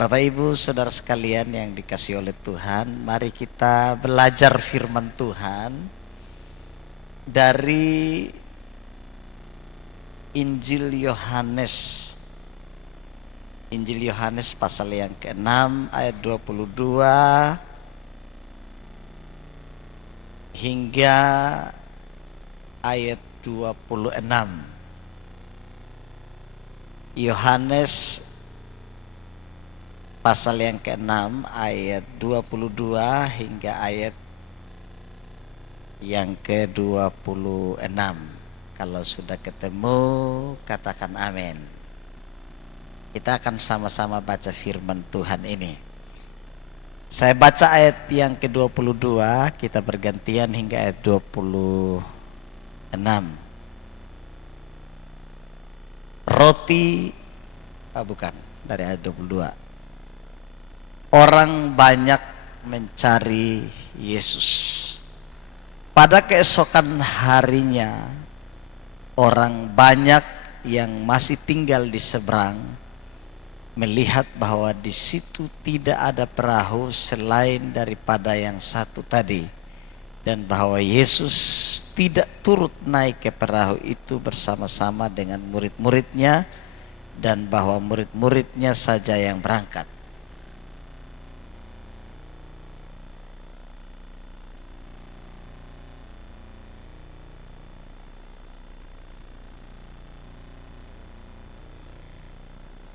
Bapak Ibu Saudara sekalian yang dikasihi oleh Tuhan, mari kita belajar firman Tuhan dari Injil Yohanes. Injil Yohanes pasal yang ke-6 ayat 22 hingga ayat 26. Yohanes pasal yang ke-6 ayat 22 hingga ayat yang ke-26. Kalau sudah ketemu katakan amin. Kita akan sama-sama baca firman Tuhan ini. Saya baca ayat yang ke-22, kita bergantian hingga ayat 26. Bukan, dari ayat 22. Orang banyak mencari Yesus. Pada keesokan harinya, orang banyak yang masih tinggal di seberang melihat bahwa di situ tidak ada perahu selain daripada yang satu tadi, dan bahwa Yesus tidak turut naik ke perahu itu bersama-sama dengan murid-muridnya, dan bahwa murid-muridnya saja yang berangkat.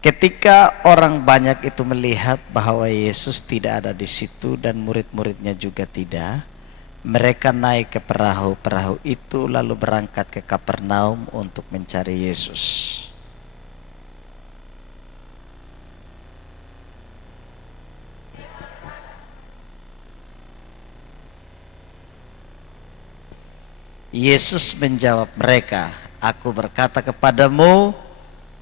Ketika orang banyak itu melihat bahwa Yesus tidak ada di situ dan murid-muridnya juga tidak, mereka naik ke perahu itu lalu berangkat ke Kapernaum untuk mencari Yesus. Yesus menjawab mereka, "Aku berkata kepadamu,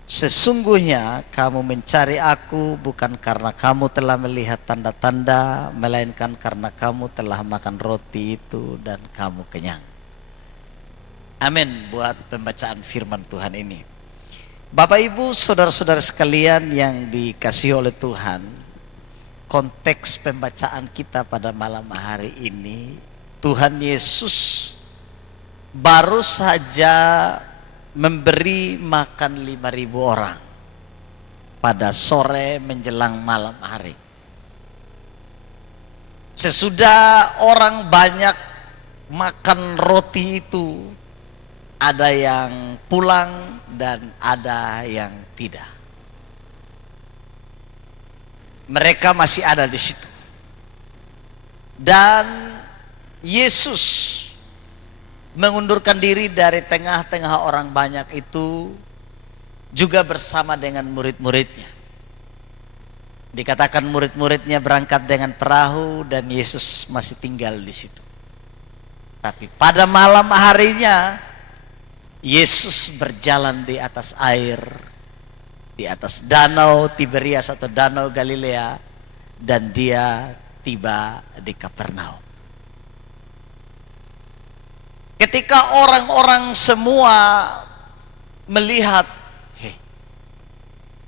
sesungguhnya kamu mencari aku bukan karena kamu telah melihat tanda-tanda, melainkan karena kamu telah makan roti itu dan kamu kenyang." Amin buat pembacaan firman Tuhan ini. Bapak Ibu saudara-saudara sekalian yang dikasihi oleh Tuhan, konteks pembacaan kita pada malam hari ini, Tuhan Yesus baru saja memberi makan 5.000 orang pada sore menjelang malam hari. Sesudah orang banyak makan roti itu, ada yang pulang dan ada yang tidak. Mereka masih ada di situ. Dan Yesus mengundurkan diri dari tengah-tengah orang banyak itu juga bersama dengan murid-muridnya. Dikatakan murid-muridnya berangkat dengan perahu dan Yesus masih tinggal di situ. Tapi pada malam harinya Yesus berjalan di atas air, di atas danau Tiberias atau danau Galilea, dan dia tiba di Kapernaum. Ketika orang-orang semua melihat,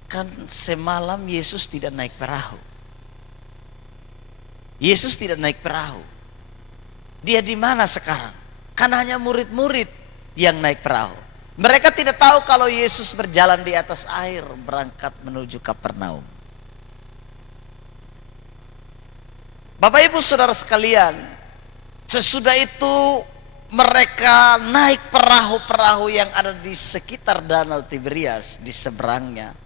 kan semalam Yesus tidak naik perahu. Yesus tidak naik perahu. Dia di mana sekarang? Kan hanya murid-murid yang naik perahu. Mereka tidak tahu kalau Yesus berjalan di atas air berangkat menuju Kapernaum. Bapak Ibu Saudara sekalian, sesudah itu mereka naik perahu-perahu yang ada di sekitar danau Tiberias di seberangnya,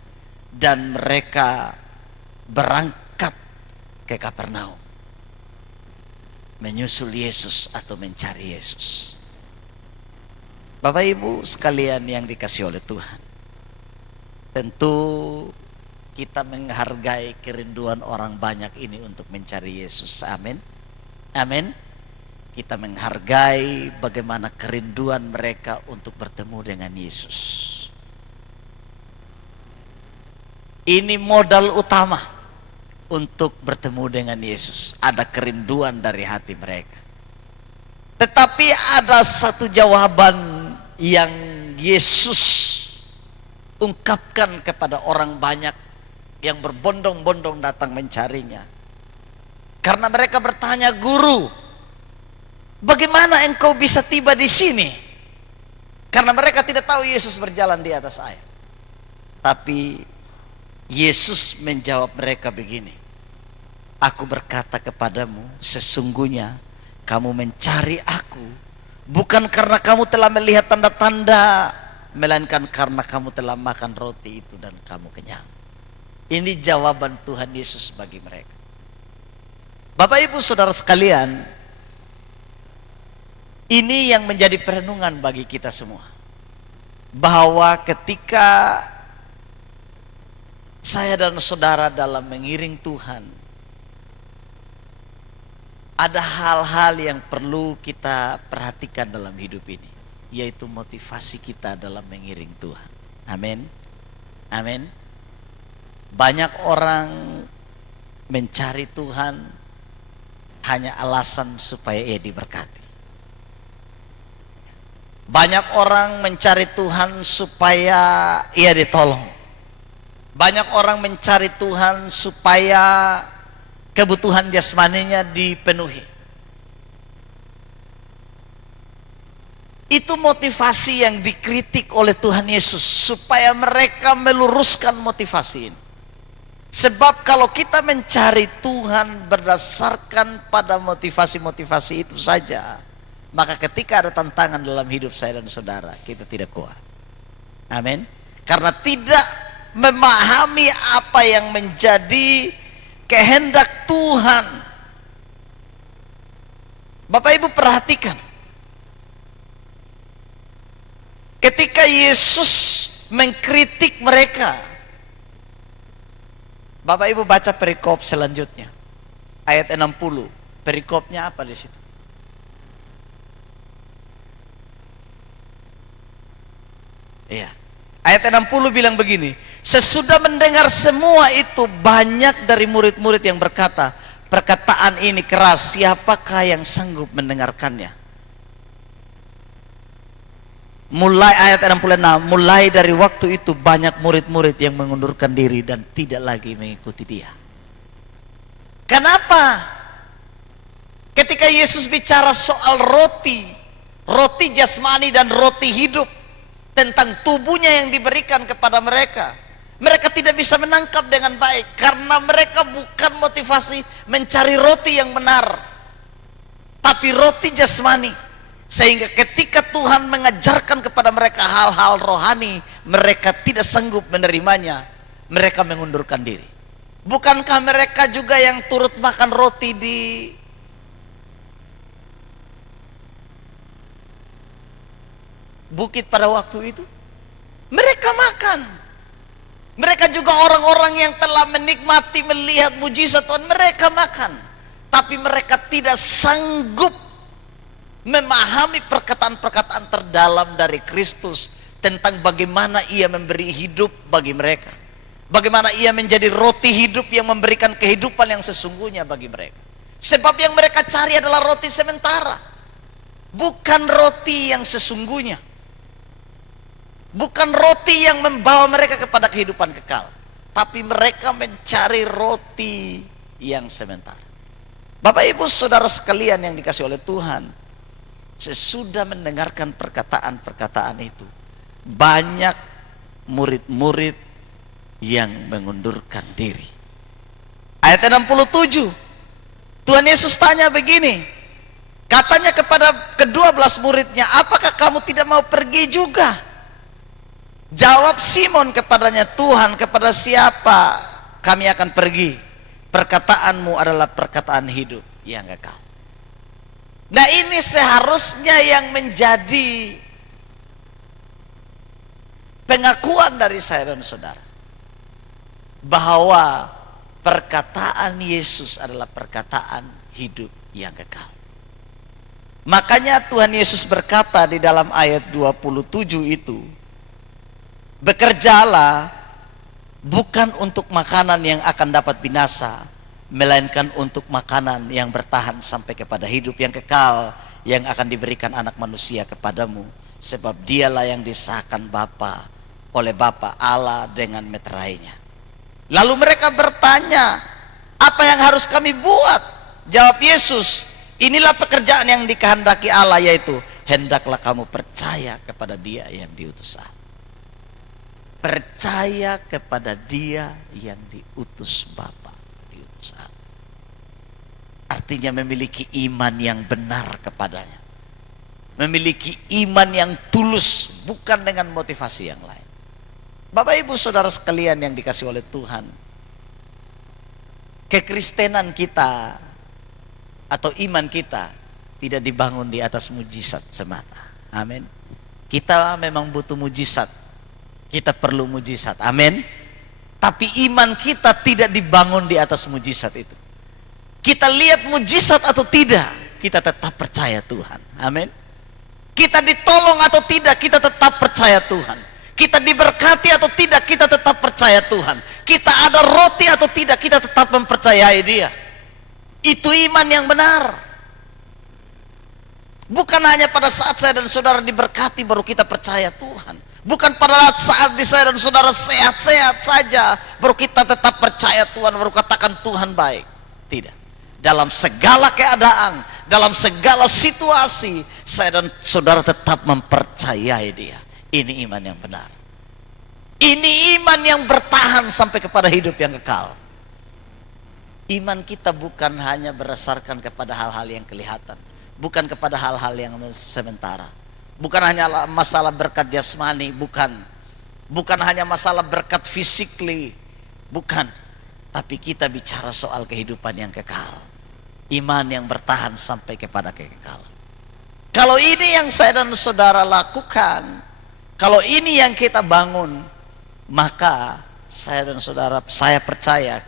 dan mereka berangkat ke Kapernaum menyusul Yesus atau mencari Yesus. Bapak Ibu sekalian yang dikasihi oleh Tuhan, tentu kita menghargai kerinduan orang banyak ini untuk mencari Yesus. Amin. Amin. Kita menghargai bagaimana kerinduan mereka untuk bertemu dengan Yesus. Ini modal utama untuk bertemu dengan Yesus. Ada kerinduan dari hati mereka. Tetapi ada satu jawaban yang Yesus ungkapkan kepada orang banyak yang berbondong-bondong datang mencarinya. Karena mereka bertanya, "Guru, bagaimana engkau bisa tiba di sini?" Karena mereka tidak tahu Yesus berjalan di atas air. Tapi Yesus menjawab mereka begini, "Aku berkata kepadamu, sesungguhnya kamu mencari aku bukan karena kamu telah melihat tanda-tanda, melainkan karena kamu telah makan roti itu dan kamu kenyang." Ini jawaban Tuhan Yesus bagi mereka. Bapak Ibu Saudara sekalian, ini yang menjadi perenungan bagi kita semua. Bahwa ketika saya dan saudara dalam mengiring Tuhan, ada hal-hal yang perlu kita perhatikan dalam hidup ini, yaitu motivasi kita dalam mengiring Tuhan. Amin. Amin. Banyak orang mencari Tuhan hanya alasan supaya ia diberkati. Banyak orang mencari Tuhan supaya ia ditolong. Banyak orang mencari Tuhan supaya kebutuhan jasmaninya dipenuhi. Itu motivasi yang dikritik oleh Tuhan Yesus, supaya mereka meluruskan motivasi ini. Sebab kalau kita mencari Tuhan berdasarkan pada motivasi-motivasi itu saja, maka ketika ada tantangan dalam hidup saya dan saudara, kita tidak kuat. Amin. Karena tidak memahami apa yang menjadi kehendak Tuhan. Bapak Ibu perhatikan, ketika Yesus mengkritik mereka, Bapak Ibu baca perikop selanjutnya, ayat 60. Perikopnya apa di situ? Iya. Ayat 60 bilang begini, sesudah mendengar semua itu, banyak dari murid-murid yang berkata, "Perkataan ini keras, siapakah yang sanggup mendengarkannya?" Mulai ayat 66, mulai dari waktu itu banyak murid-murid yang mengundurkan diri dan tidak lagi mengikuti dia. Kenapa? Ketika Yesus bicara soal roti, roti jasmani dan roti hidup, tentang tubuhnya yang diberikan kepada mereka, mereka tidak bisa menangkap dengan baik, karena mereka bukan motivasi mencari roti yang benar, tapi roti jasmani. Sehingga ketika Tuhan mengajarkan kepada mereka hal-hal rohani, mereka tidak sanggup menerimanya, mereka mengundurkan diri. Bukankah mereka juga yang turut makan roti di bukit pada waktu itu? Mereka makan. Mereka juga orang-orang yang telah menikmati melihat mujizat Tuhan, mereka makan. Tapi mereka tidak sanggup memahami perkataan-perkataan terdalam dari Kristus tentang bagaimana ia memberi hidup bagi mereka, bagaimana ia menjadi roti hidup yang memberikan kehidupan yang sesungguhnya bagi mereka. Sebab yang mereka cari adalah roti sementara, bukan roti yang sesungguhnya, bukan roti yang membawa mereka kepada kehidupan kekal, tapi mereka mencari roti yang sementara. Bapak Ibu Saudara sekalian yang dikasihi oleh Tuhan, sesudah mendengarkan perkataan-perkataan itu, banyak murid-murid yang mengundurkan diri. Ayat 67, Tuhan Yesus tanya begini, katanya kepada ke-12 muridnya, "Apakah kamu tidak mau pergi juga?" Jawab Simon kepadanya, "Tuhan, kepada siapa kami akan pergi? Perkataanmu adalah perkataan hidup yang kekal." Nah, ini seharusnya yang menjadi pengakuan dari saya dan saudara, bahwa perkataan Yesus adalah perkataan hidup yang kekal. Makanya Tuhan Yesus berkata di dalam ayat 27 itu, "Bekerjalah bukan untuk makanan yang akan dapat binasa, melainkan untuk makanan yang bertahan sampai kepada hidup yang kekal, yang akan diberikan anak manusia kepadamu, sebab dialah yang disahkan oleh Bapa Allah dengan meterainya." Lalu mereka bertanya, apa yang harus kami buat? Jawab Yesus, inilah pekerjaan yang dikehendaki Allah, yaitu hendaklah kamu percaya kepada Dia yang diutus Allah. Percaya kepada Dia yang diutus Bapa, diutus Allah. Artinya memiliki iman yang benar kepadanya, memiliki iman yang tulus, bukan dengan motivasi yang lain. Bapak ibu saudara sekalian yang dikasih oleh Tuhan, kekristenan kita atau iman kita tidak dibangun di atas mujizat semata. Amin. Kita memang butuh mujizat, kita perlu mujizat. Amin. Tapi iman kita tidak dibangun di atas mujizat itu. Kita lihat mujizat atau tidak, kita tetap percaya Tuhan. Amin. Kita ditolong atau tidak, kita tetap percaya Tuhan. Kita diberkati atau tidak, kita tetap percaya Tuhan. Kita ada roti atau tidak, kita tetap mempercayai Dia. Itu iman yang benar. Bukan hanya pada saat saya dan saudara diberkati baru kita percaya Tuhan. Bukan pada saat saya dan saudara sehat-sehat saja baru kita tetap percaya Tuhan, baru katakan Tuhan baik. Tidak. Dalam segala keadaan, dalam segala situasi, saya dan saudara tetap mempercayai Dia. Ini iman yang benar. Ini iman yang bertahan sampai kepada hidup yang kekal. Iman kita bukan hanya berdasarkan kepada hal-hal yang kelihatan, bukan kepada hal-hal yang sementara, bukan hanya masalah berkat jasmani, bukan hanya masalah berkat physically, bukan. Tapi kita bicara soal kehidupan yang kekal, iman yang bertahan sampai kepada kekekalan. Kalau ini yang saya dan saudara lakukan, kalau ini yang kita bangun, maka saya dan saudara, saya percaya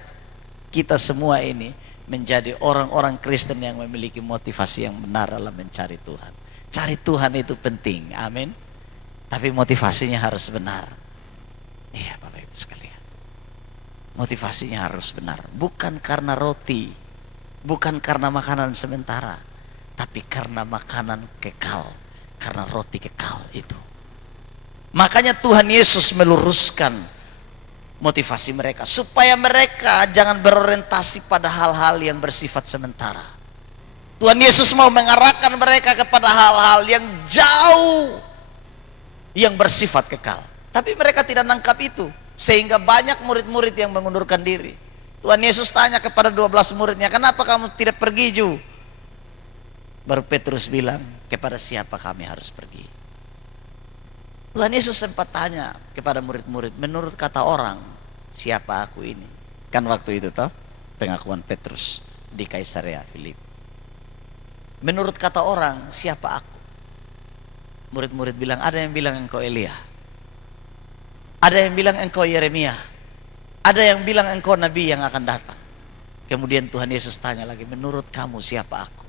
kita semua ini menjadi orang-orang Kristen yang memiliki motivasi yang benar dalam mencari Tuhan. Cari Tuhan itu penting, amin. Tapi motivasinya harus benar. Iya Bapak Ibu sekalian, motivasinya harus benar. Bukan karena roti, bukan karena makanan sementara, tapi karena makanan kekal, karena roti kekal itu. Makanya Tuhan Yesus meluruskan motivasi mereka, supaya mereka jangan berorientasi pada hal-hal yang bersifat sementara. Tuhan Yesus mau mengarahkan mereka kepada hal-hal yang jauh, yang bersifat kekal. Tapi mereka tidak nangkap itu, sehingga banyak murid-murid yang mengundurkan diri. Tuhan Yesus tanya kepada 12 muridnya, kenapa kamu tidak pergi Ju? Baru Petrus bilang, kepada siapa kami harus pergi? Tuhan Yesus sempat tanya kepada murid-murid, menurut kata orang, siapa aku ini? Kan waktu itu toh, pengakuan Petrus di Kaisarea Filipi. Menurut kata orang, siapa aku? Murid-murid bilang, ada yang bilang engkau Elia, ada yang bilang engkau Yeremia, ada yang bilang engkau Nabi yang akan datang. Kemudian Tuhan Yesus tanya lagi, menurut kamu siapa aku?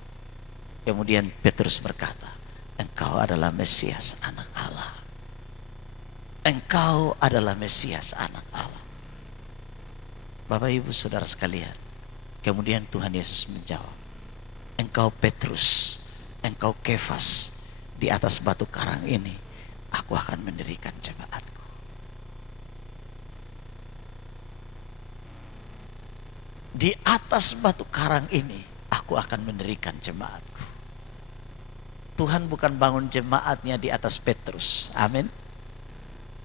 Kemudian Petrus berkata, engkau adalah Mesias, anak Allah. Engkau adalah Mesias, anak Allah. Bapak ibu saudara sekalian, kemudian Tuhan Yesus menjawab, engkau Petrus, engkau Kefas, di atas batu karang ini aku akan mendirikan jemaatku. Di atas batu karang ini aku akan mendirikan jemaatku. Tuhan bukan bangun jemaatnya di atas Petrus, amin.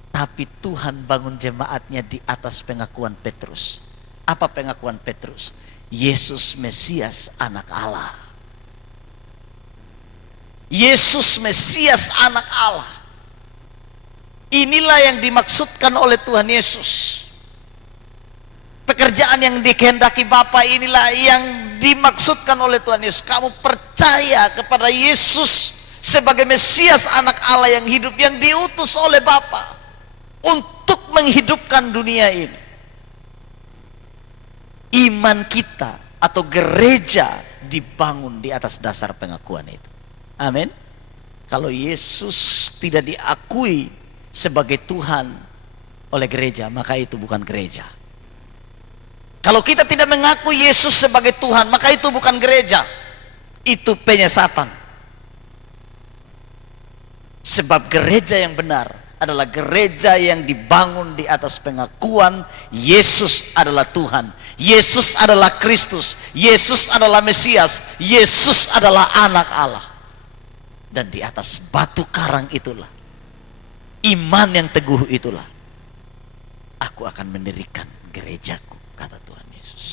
Tapi Tuhan bangun jemaatnya di atas pengakuan Petrus. Apa pengakuan Petrus? Yesus Mesias, anak Allah. Yesus Mesias, anak Allah. Inilah yang dimaksudkan oleh Tuhan Yesus. Pekerjaan yang dikehendaki Bapa inilah yang dimaksudkan oleh Tuhan Yesus. Kamu percaya kepada Yesus sebagai Mesias, anak Allah yang hidup, yang diutus oleh Bapa untuk menghidupkan dunia ini. Iman kita atau gereja dibangun di atas dasar pengakuan itu. Amin. Kalau Yesus tidak diakui sebagai Tuhan oleh gereja, maka itu bukan gereja. Kalau kita tidak mengakui Yesus sebagai Tuhan, maka itu bukan gereja. Itu penyesatan. Sebab gereja yang benar adalah gereja yang dibangun di atas pengakuan Yesus adalah Tuhan, Yesus adalah Kristus, Yesus adalah Mesias, Yesus adalah anak Allah. Dan di atas batu karang itulah, iman yang teguh itulah, aku akan mendirikan gerejaku, kata Tuhan Yesus.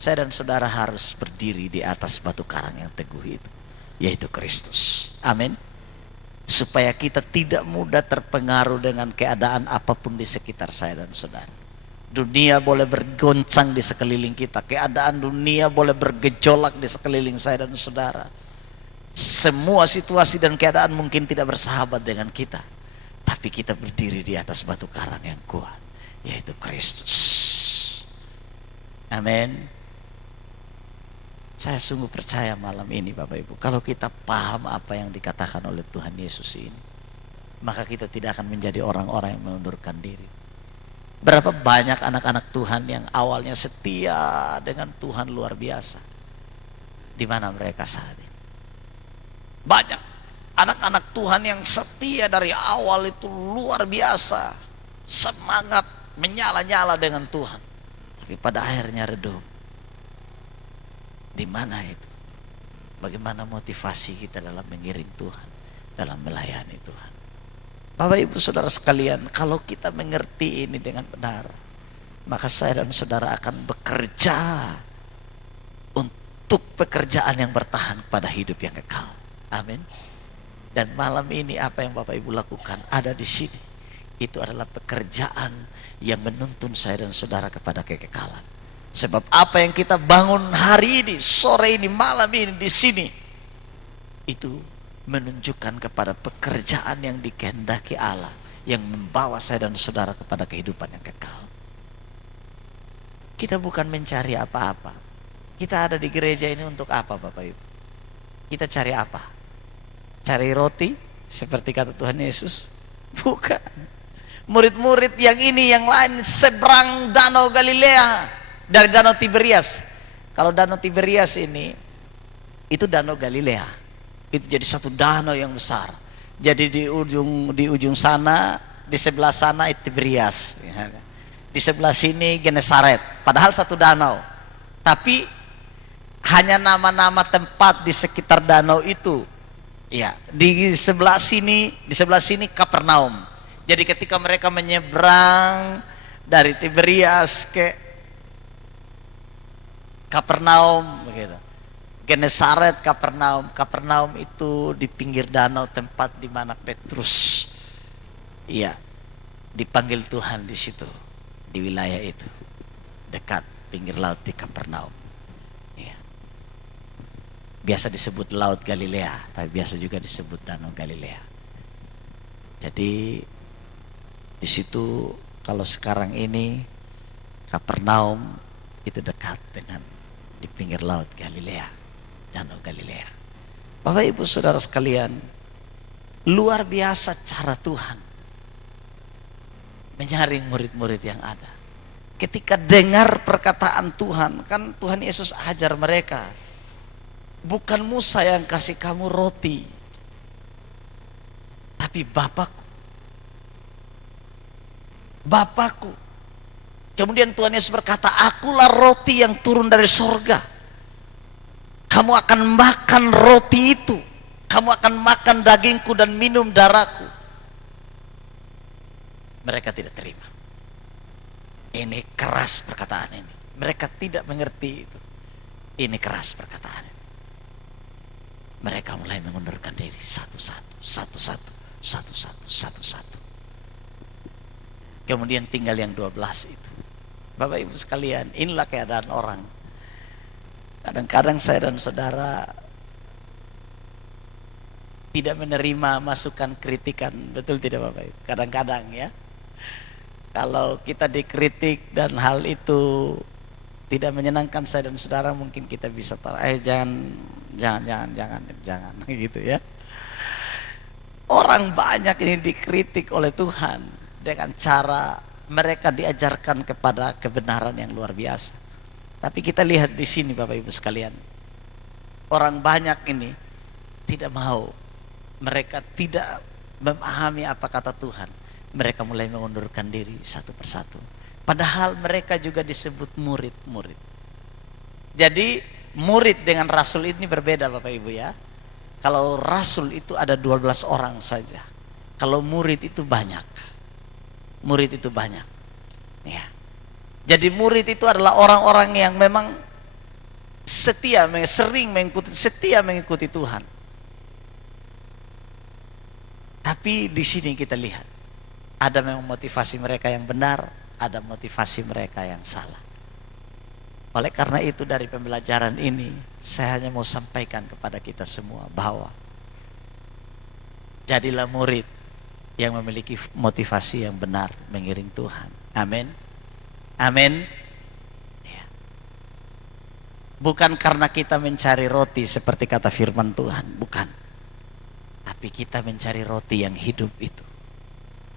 Saya dan saudara harus berdiri di atas batu karang yang teguh itu, yaitu Kristus. Amin. Supaya kita tidak mudah terpengaruh dengan keadaan apapun di sekitar saya dan saudara. Dunia boleh bergoncang di sekeliling kita, keadaan dunia boleh bergejolak di sekeliling saya dan saudara. Semua situasi dan keadaan mungkin tidak bersahabat dengan kita, tapi kita berdiri di atas batu karang yang kuat, yaitu Kristus. Amin. Saya sungguh percaya malam ini Bapak Ibu, kalau kita paham apa yang dikatakan oleh Tuhan Yesus ini, maka kita tidak akan menjadi orang-orang yang mengundurkan diri. Berapa banyak anak-anak Tuhan yang awalnya setia dengan Tuhan luar biasa, di mana mereka saat ini? Banyak anak-anak Tuhan yang setia dari awal itu luar biasa, semangat menyala-nyala dengan Tuhan, tapi pada akhirnya redup. Di mana itu? Bagaimana motivasi kita dalam mengiring Tuhan, dalam melayani Tuhan? Bapak Ibu Saudara sekalian, kalau kita mengerti ini dengan benar, maka saya dan saudara akan bekerja untuk pekerjaan yang bertahan pada hidup yang kekal. Amin. Dan malam ini apa yang Bapak Ibu lakukan ada di sini, itu adalah pekerjaan yang menuntun saya dan saudara kepada kekekalan. Sebab apa yang kita bangun hari ini, sore ini, malam ini di sini, itu menunjukkan kepada pekerjaan yang dikehendaki Allah, yang membawa saya dan saudara kepada kehidupan yang kekal. Kita bukan mencari apa-apa. Kita ada di gereja ini untuk apa Bapak Ibu? Kita cari apa? Cari roti seperti kata Tuhan Yesus? Bukan. Murid-murid yang ini yang lain seberang danau Galilea, dari danau Tiberias. Kalau danau Tiberias ini, itu danau Galilea, itu jadi satu danau yang besar. Jadi di ujung sana, di sebelah sana itu Tiberias, di sebelah sini Genesaret. Padahal satu danau, tapi hanya nama-nama tempat di sekitar danau itu. Ya, di sebelah sini Kapernaum. Jadi ketika mereka menyeberang dari Tiberias ke Kapernaum begitu. Genesaret, Kapernaum itu di pinggir danau, tempat di mana Petrus dipanggil Tuhan di situ, di wilayah itu, dekat pinggir laut di Kapernaum. Ya. Biasa disebut Laut Galilea, tapi biasa juga disebut Danau Galilea. Jadi di situ kalau sekarang ini Kapernaum itu dekat dengan di pinggir laut Galilea, Danau Galilea. Bapak Ibu Saudara sekalian, luar biasa cara Tuhan menyaring murid-murid yang ada. Ketika dengar perkataan Tuhan, kan Tuhan Yesus ajar mereka, bukan Musa yang kasih kamu roti, tapi Bapakku. Kemudian Tuhan Yesus berkata, akulah roti yang turun dari sorga. Kamu akan makan roti itu, kamu akan makan dagingku dan minum darahku. Mereka tidak terima. Ini keras perkataan ini. Mereka tidak mengerti itu. Ini keras perkataan ini. Mereka mulai mengundurkan diri satu-satu. Kemudian tinggal yang 12 itu. Bapak Ibu sekalian, inilah keadaan orang. Kadang-kadang saya dan saudara tidak menerima masukan kritikan, betul tidak Bapak Ibu? Kadang-kadang ya, kalau kita dikritik dan hal itu tidak menyenangkan saya dan saudara, mungkin kita bisa jangan gitu ya. Orang banyak ini dikritik oleh Tuhan dengan cara mereka diajarkan kepada kebenaran yang luar biasa. Tapi kita lihat di sini Bapak Ibu sekalian, orang banyak ini tidak mau, mereka tidak memahami apa kata Tuhan, mereka mulai mengundurkan diri satu persatu. Padahal mereka juga disebut murid-murid. Jadi murid dengan rasul ini berbeda Bapak Ibu ya. Kalau rasul itu ada 12 orang saja. Kalau murid itu banyak. Murid itu banyak. Ya. Jadi murid itu adalah orang-orang yang memang setia mengikuti Tuhan. Tapi di sini kita lihat ada memang motivasi mereka yang benar, ada motivasi mereka yang salah. Oleh karena itu dari pembelajaran ini saya hanya mau sampaikan kepada kita semua bahwa jadilah murid yang memiliki motivasi yang benar mengiring Tuhan. Amin. Amin. Bukan karena kita mencari roti seperti kata firman Tuhan, bukan. Tapi kita mencari roti yang hidup itu.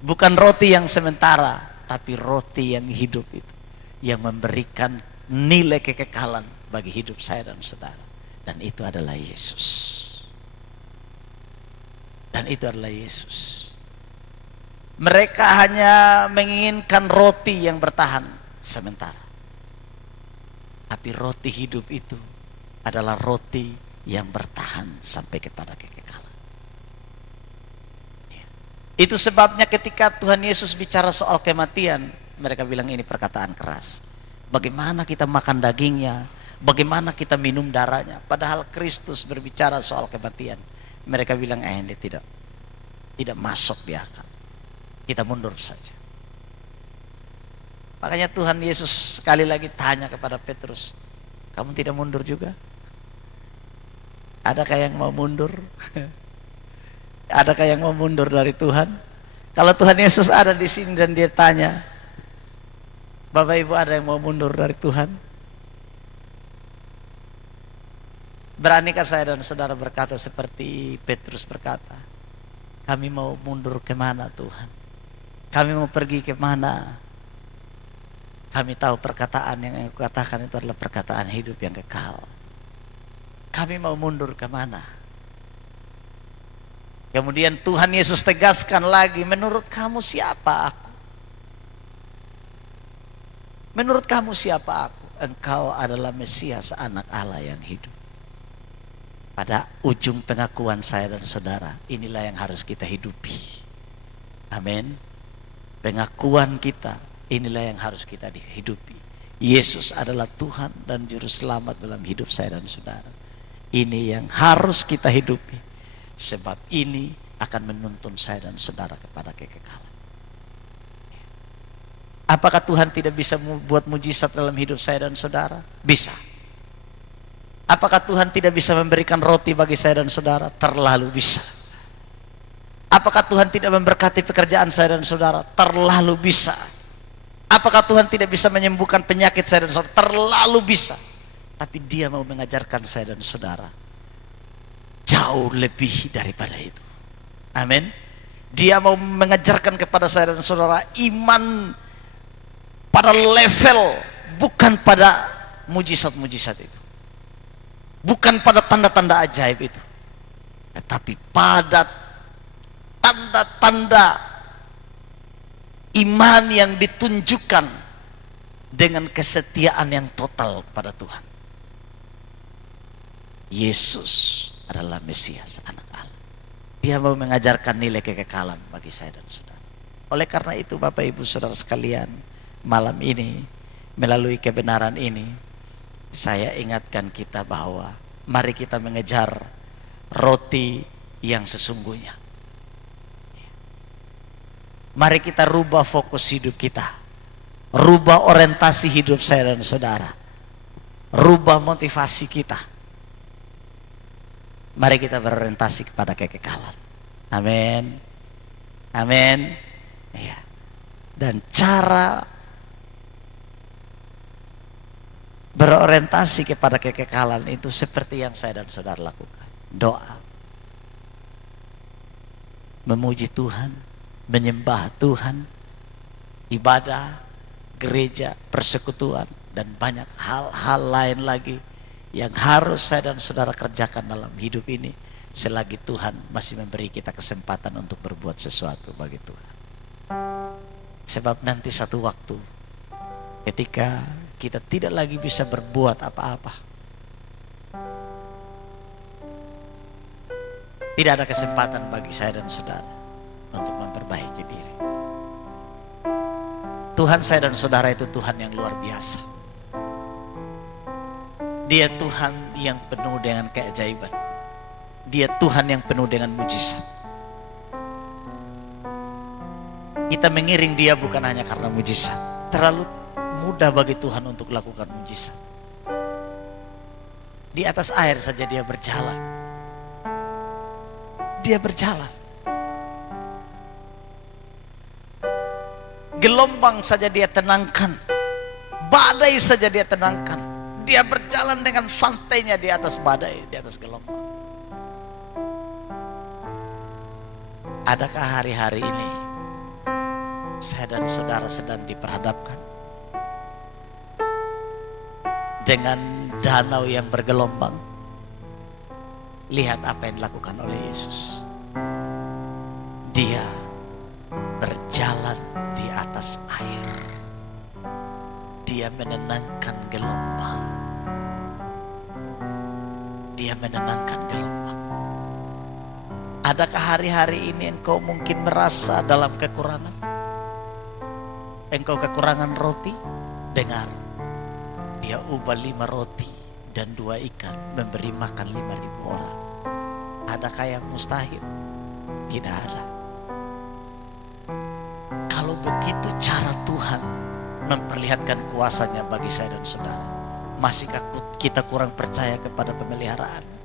Bukan roti yang sementara, tapi roti yang hidup itu, yang memberikan nilai kekekalan bagi hidup saya dan saudara. Dan itu adalah Yesus. Dan itu adalah Yesus. Mereka hanya menginginkan roti yang bertahan sementara. Tapi roti hidup itu adalah roti yang bertahan sampai kepada kekekalan. Ya. Itu sebabnya ketika Tuhan Yesus bicara soal kematian, mereka bilang ini perkataan keras. Bagaimana kita makan dagingnya, bagaimana kita minum darahnya. Padahal Kristus berbicara soal kematian. Mereka bilang ini tidak masuk di akal. Kita mundur saja. Makanya Tuhan Yesus sekali lagi tanya kepada Petrus, kamu tidak mundur juga? Adakah yang mau mundur? Adakah yang mau mundur dari Tuhan? Kalau Tuhan Yesus ada di sini dan dia tanya, Bapak Ibu ada yang mau mundur dari Tuhan? Beranikah saya dan saudara berkata seperti Petrus berkata, kami mau mundur kemana Tuhan? Kami mau pergi kemana? Kami tahu perkataan yang aku katakan itu adalah perkataan hidup yang kekal. Kami mau mundur kemana? Kemudian Tuhan Yesus tegaskan lagi, menurut kamu siapa aku? Menurut kamu siapa aku? Engkau adalah Mesias, anak Allah yang hidup. Pada ujung pengakuan saya dan saudara, inilah yang harus kita hidupi. Amin. Pengakuan kita, inilah yang harus kita hidupi. Yesus adalah Tuhan dan Juru Selamat dalam hidup saya dan saudara. Ini yang harus kita hidupi. Sebab ini akan menuntun saya dan saudara kepada kekekalan. Apakah Tuhan tidak bisa membuat mujizat dalam hidup saya dan saudara? Bisa. Apakah Tuhan tidak bisa memberikan roti bagi saya dan saudara? Terlalu bisa. Apakah Tuhan tidak memberkati pekerjaan saya dan saudara? Terlalu bisa. Apakah Tuhan tidak bisa menyembuhkan penyakit saya dan saudara? Terlalu bisa. Tapi Dia mau mengajarkan saya dan saudara jauh lebih daripada itu. Amin. Dia mau mengajarkan kepada saya dan saudara iman pada level, bukan pada mujizat-mujizat itu, bukan pada tanda-tanda ajaib itu, tetapi pada tanda-tanda iman yang ditunjukkan dengan kesetiaan yang total pada Tuhan. Yesus adalah Mesias, anak Allah. Dia mau mengajarkan nilai kekekalan bagi saya dan saudara. Oleh karena itu Bapak Ibu Saudara sekalian, malam ini melalui kebenaran ini saya ingatkan kita bahwa mari kita mengejar roti yang sesungguhnya. Mari kita rubah fokus hidup kita, rubah orientasi hidup saya dan saudara, rubah motivasi kita. Mari kita berorientasi kepada kekekalan. Amin. Amin. Ya. Dan cara berorientasi kepada kekekalan itu seperti yang saya dan saudara lakukan. Doa, memuji Tuhan, menyembah Tuhan, ibadah, gereja, persekutuan, dan banyak hal-hal lain lagi yang harus saya dan saudara kerjakan dalam hidup ini selagi Tuhan masih memberi kita kesempatan untuk berbuat sesuatu bagi Tuhan. Sebab nanti satu waktu ketika kita tidak lagi bisa berbuat apa-apa, tidak ada kesempatan bagi saya dan saudara untuk memperbaiki diri. Tuhan saya dan saudara itu Tuhan yang luar biasa. Dia Tuhan yang penuh dengan keajaiban. Dia Tuhan yang penuh dengan mujizat. Kita mengiring dia bukan hanya karena mujizat. Terlalu mudah bagi Tuhan untuk lakukan mujizat. Di atas air saja dia berjalan. Dia berjalan. Gelombang saja dia tenangkan. Badai saja dia tenangkan. Dia berjalan dengan santainya di atas badai, di atas gelombang. Adakah hari-hari ini saya dan saudara sedang diperhadapkan dengan danau yang bergelombang? Lihat apa yang dilakukan oleh Yesus. Dia berjalan di atas air. Dia menenangkan gelombang. Dia menenangkan gelombang. Adakah hari-hari ini engkau mungkin merasa dalam kekurangan? Engkau kekurangan roti? Dengar, dia ubah 5 roti dan 2 ikan memberi makan 5.000 orang. Adakah yang mustahil? Tidak ada. Kalau begitu cara Tuhan memperlihatkan kuasanya bagi saya dan saudara, masihkah kita kurang percaya kepada pemeliharaan?